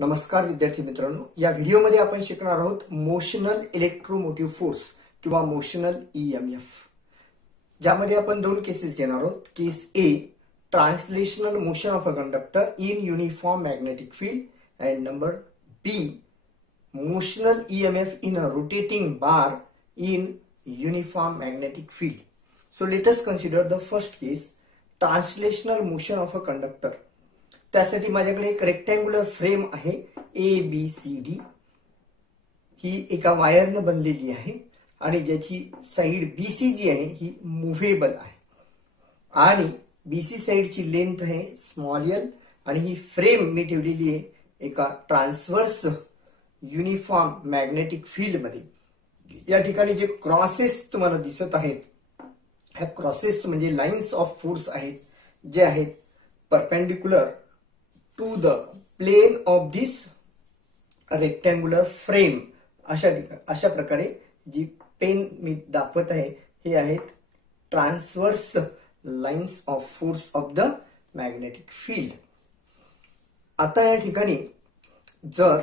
नमस्कार विद्यार्थी मित्रांनो, या व्हिडिओमध्ये आपण शिकणार आहोत मोशनल इलेक्ट्रोमोटिव्ह फोर्स किंवा मोशनल ईएमएफ, ज्यामध्ये आपण दोन केसेस घेणार आहोत. Case A, translational motion of a conductor in uniform magnetic field, and number B, motional EMF in a rotating bar in uniform magnetic field. So let us consider the first case, translational motion of a conductor. त्यासाठी माझ्याकडे एक rectangular frame आहे ABCD. ही एका वायरनं बनलेली आहे आणि ज्याची साइड BC जी आहे ही मुव्हेबल आहे आणि BC साइडची लेंथ आहे स्मॉल l आणि ही फ्रेम मी ठेवलेली आहे एका ट्रान्सवर्स युनिफॉर्म मॅग्नेटिक फील्ड मध्ये. या ठिकाणी जे क्रॉसेस तुम्हाला दिसत आहेत, ह्या क्रॉसेस म्हणजे लाइन्स ऑफ फोर्स आहेत, जे आहेत perpendicular to the plane of this rectangular frame. अशा प्रकारे जी पेन मी दाखवत आहे हे आहेत transverse lines of force of the magnetic field. आता या ठिकाणी जर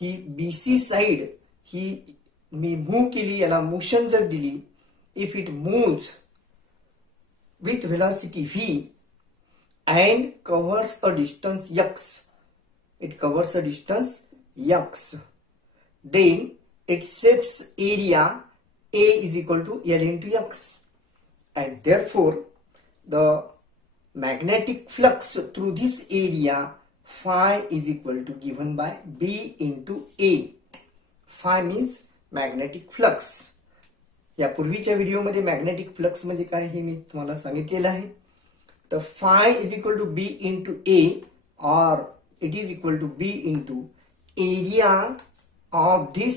ही BC साइड ही मी मूव्ह केली, याला मोशन जर दिली, if it moves with velocity v and covers a distance x, it covers a distance x, then it shapes area A is equal to L into x, and therefore the magnetic flux through this area phi is equal to given by B into A. Phi means magnetic flux. या पूर्वीच्या व्हिडिओमध्ये magnetic flux म्हणजे काय हे मी तुम्हाला सांगितलेलं आहे. The phi is equal to B into A, or it is equal to B into area of this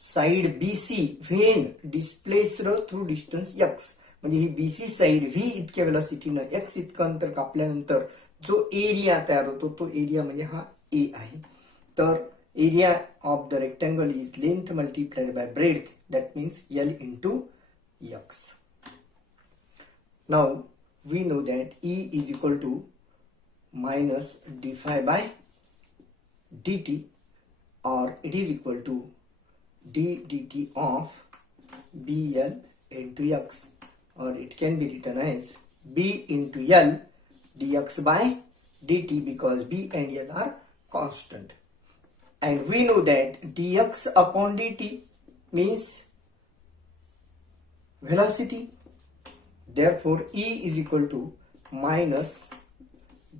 side BC when displaced through distance x. म्हणजे ही BC साइड v इतक्या वेलोसिटीने x इतकं अंतर कापल्यानंतर जो एरिया तयार होतो तो एरिया म्हणजे हा A आहे. तर area of the rectangle is length multiplied by breadth, that means L into x. Now we know that E is equal to minus d phi by dt, or it is equal to d dt of BL into x, or it can be written as B into L dx by dt, because B and L are constant. And we know that dx upon dt means velocity. Therefore, E is equal to minus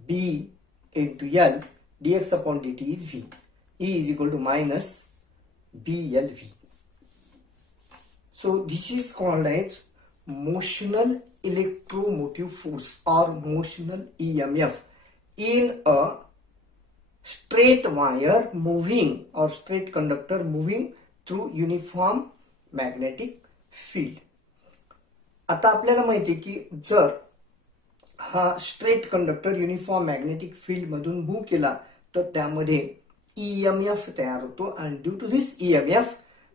B into L dx upon dt is V. E is equal to minus BLV. So, this is called as motional electromotive force or motional EMF in a straight wire moving or straight conductor moving through uniform magnetic field. आता आपल्याला माहिती आहे की जर हा straight conductor uniform magnetic field मधून move केला तर त्यामध्ये EMF तयार होतो, आणि due to this EMF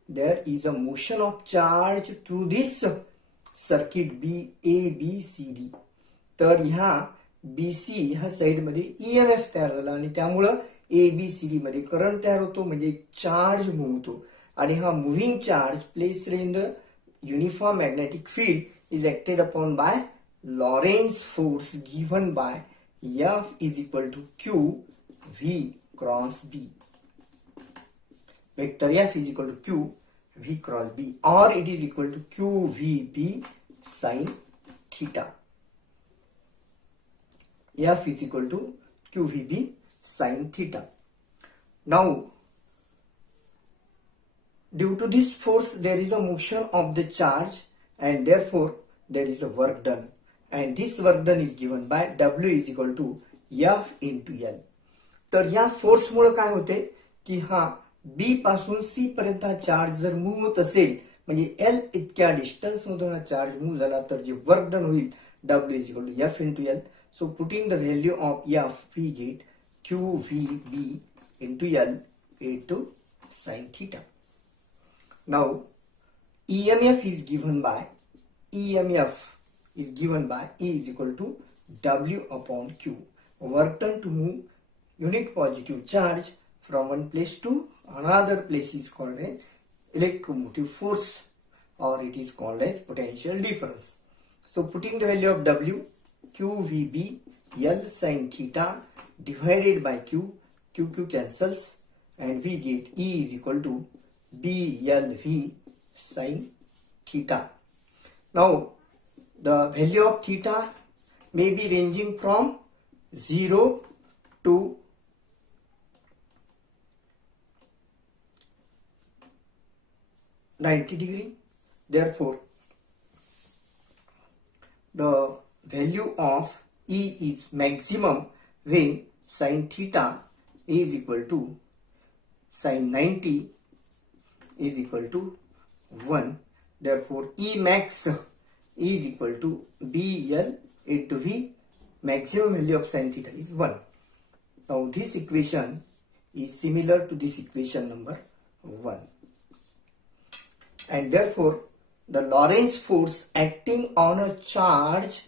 there is a motion of charge through this circuit ABCD. तर ह्या BC ह्या साइड मध्ये EMF तयार झाला आणि त्यामुळे ABCD मध्ये करंट तयार होतो, म्हणजे चार्ज मूव्ह होतो, आणि हा moving charge placed in the uniform magnetic field is acted upon by Lorentz force given by F is equal to Q V cross B. Vector F is equal to Q V cross B, or it is equal to Q V B sin theta. F is equal to Q V B sin theta. Now, due to this force there is a motion of the charge, and therefore there is a work done, and this work done is given by W is equal to F into L. तर या force मुळे काय होते की हा B पासून C पर्यंत हा चार्ज जर मूव्ह होत असेल, म्हणजे L इतक्या डिस्टन्स मधून हा चार्ज मूव्ह झाला, तर जे वर्क डन होईल W is equal to F into L. So putting the value of F, we get QVB into L into sin theta. Now, EMF is given by E is equal to W upon Q. Work done to move unit positive charge from one place to another place is called as electromotive force, or it is called as potential difference. So putting the value of W, QVB L sin theta divided by Q, QQ cancels, and we get E is equal to BLV sin theta. Now the value of theta may be ranging from 0 to 90 degree. Therefore, the value of E is maximum when sin theta is equal to sin 90 is equal to 1. Therefore, E max is equal to BL into V. Maximum value of sin theta is 1. Now, this equation is similar to this equation number 1. And therefore, the Lorentz force acting on a charge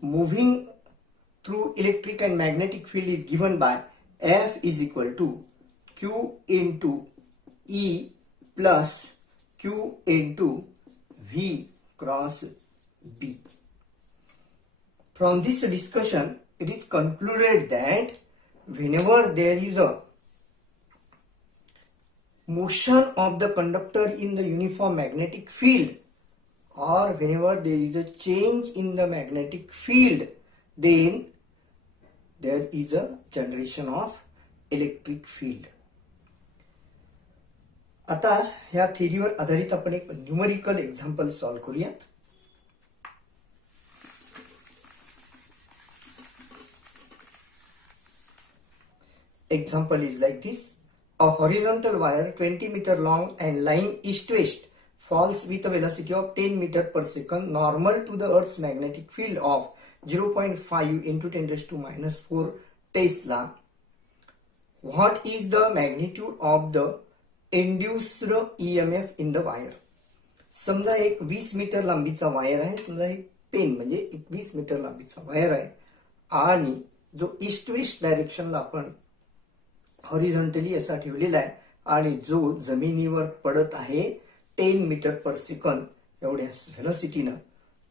moving through electric and magnetic field is given by F is equal to Q into E plus Q into V cross B. From this discussion, it is concluded that whenever there is a motion of the conductor in the uniform magnetic field, or whenever there is a change in the magnetic field, then there is a generation of electric field. आता ह्या थेरीवर आधारित आपण एक numerical example solve करूया. Example is like this. A horizontal wire 20 meter long and lying east-west falls with a velocity of 10 meter per second normal to the Earth's magnetic field of 0.5 into 10 raised to minus 4 Tesla. What is the magnitude of the induced EMF in the wire? समजा एक 20 metre लांबीचा wire आहे. समजा एक pen म्हणजे एक 20 metre लांबीचा wire आहे आणि जो ईस्ट वेस्ट डायरेक्शनला आपण हॉरिझॉन्टली असा ठेवलेला आहे आणि जो जमिनीवर पडत आहे 10 मीटर पर सेकंद एवढ्या व्हेलॉसिटीनं,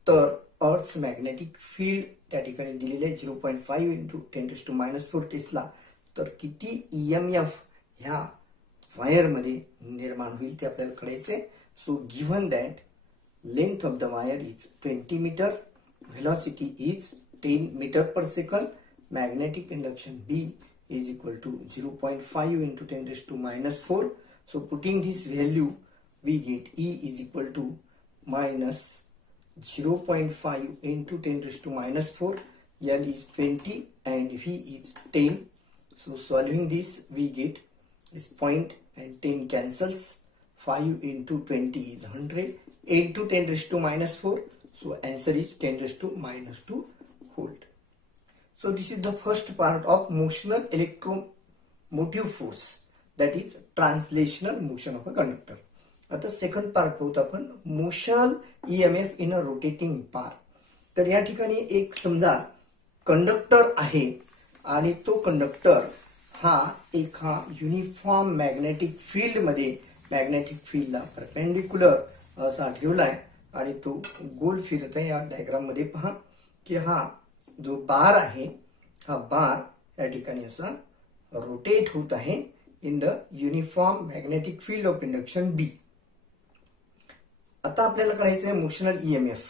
तर अर्थ्स मॅग्नेटिक फील्ड त्या ठिकाणी दिलेले आहे 0.5 into 10 raised to minus 4 Tesla. तर किती EMF ह्या वायर मध्ये निर्माण होईल ते आपल्याला कळायचंय. So given that length of the wire is 20 metre, velocity is 10 meter per second, magnetic induction B is equal to 0.5 into 10 raised to minus 4. So putting this value, we get E is equal to minus 0.5 into 10 raised to minus 4. L is 20 and V is 10. So solving this, we get this point and 10 cancels. 5 into 20 is 100 into 10 raised to minus 4. So answer is 10 raised to minus 2 volt. So this is the first part of motional electromotive force, that is translational motion of a conductor. आता second part पाहूत आपण motional EMF in a rotating bar. तर या ठिकाणी एक समजा conductor आहे आणि तो कंडक्टर हा एका युनिफॉर्म मॅग्नेटिक फील्ड मध्ये मॅग्नेटिक फील्डला परपेंडिक्युलर असा ठेवलाय आणि तो गोल फिरत आहे. या डायग्राम मध्ये पहा की हा जो बार आहे, हा बार या ठिकाणी असा रोटेट होत आहे in the uniform magnetic field of induction B. आता आपल्याला कळायचं आहे मोशनल EMF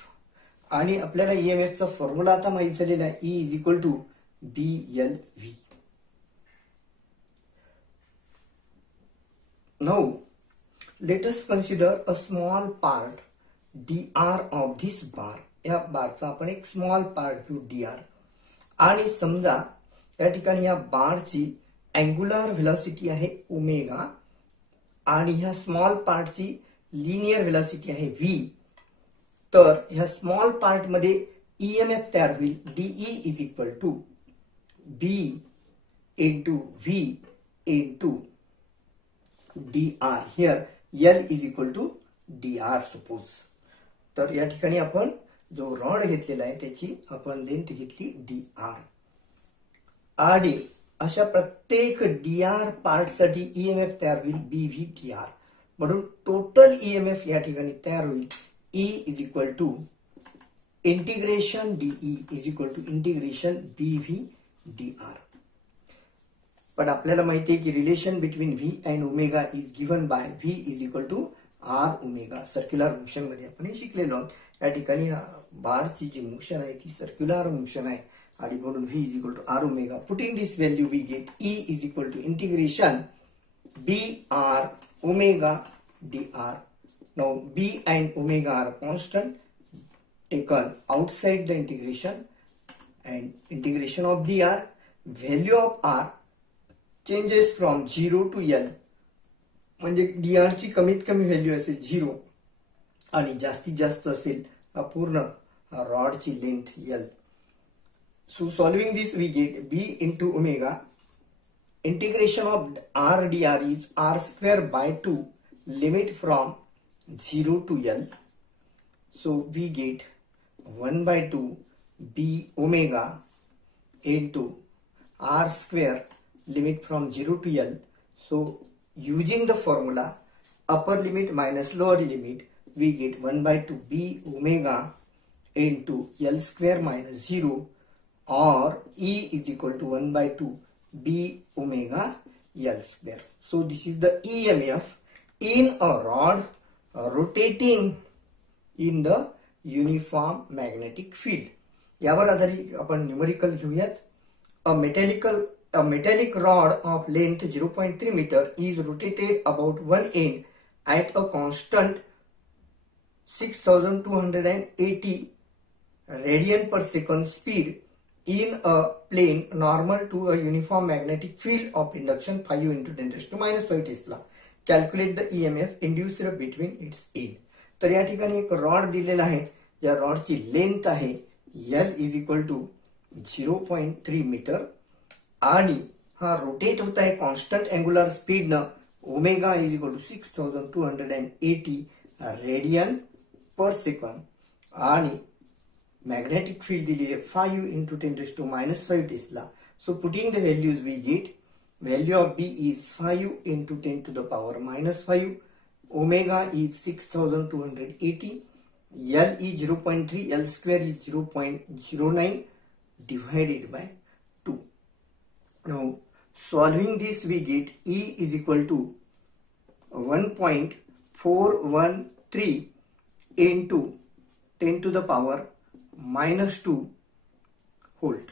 आणि आपल्याला EMF चा फॉर्म्युला आता माहित झालेला आहे. E is equal to BLV. Now let us consider a small part dr of this bar. या बारचा आपण एक स्मॉल पार्ट घेऊ dr आणि समजा या ठिकाणी या बारची अँगुलर व्हेलॉसिटी आहे ओमेगा आणि ह्या स्मॉल पार्टची लिनियर व्हेलॉसिटी आहे v. तर ह्या स्मॉल पार्ट मध्ये EMF तयार होईल dE is equal to B into V into dr. Here L is equal to dr suppose. तर या ठिकाणी आपण जो रॉड घेतलेला आहे त्याची आपण लेंथ घेतली dr आणि अशा प्रत्येक dr पार्टसाठी ईएमएफ तयार होईल BV dr. म्हणून टोटल ईएमएफ या ठिकाणी तयार होईल E is equal to integration DE is equal to integration BV dr. पण आपल्याला माहिती आहे की relation between V and omega is given by V is equal to R omega. Circular motion मध्ये आपण हे शिकलेलो आहोत. या ठिकाणी बारची जी मोशन आहे ती सर्क्युलर मोशन आहे आणि म्हणून V is equal to R omega. Putting this value we get E is equal to integration BR omega dr. Now B and omega are constant taken outside the integration, and integration of dr, value of r changes from 0 to L. म्हणजे dr ची कमीत कमी value असेल 0 आणि जास्तीत जास्त असेल पूर्ण रॉड ची length L. So solving this we get B into omega. Integration of r dr is r square by 2, limit from 0 to L. So we get 1 by 2 B omega into r square, limit from 0 to L. So using the formula upper limit minus lower limit, we get 1 by 2 B omega into L square minus 0, or E is equal to 1 by 2 B omega L square. So this is the EMF in a rod rotating in the uniform magnetic field. यावर आधारित आपण numerical घेऊयात. A metallic rod of length 0.3 meter is rotated about one end at a constant 6280 radian per second speed in a plane normal to a uniform magnetic field of induction 5 into 10 raised to minus 5 Tesla. Calculate the EMF induced between its end. तर या ठिकाणी एक rod दिलेला आहे. या रॉडची length आहे L is equal to 0.3 metre आणि हा रोटेट होत आहे कॉन्स्टंट अँगुलर स्पीड न. Omega is equal to 6280 radian per second आणि मॅग्नेटिक फील्ड दिली आहे 5 into 10 raised to minus 5 Tesla. So putting the values we get value of B is 5 into 10 to the power minus 5. Omega is 6280. L is 0.3. L square is 0.09 divided by 2. Now solving this we get E is equal to 1.413 into 10 to the power minus 2 volt.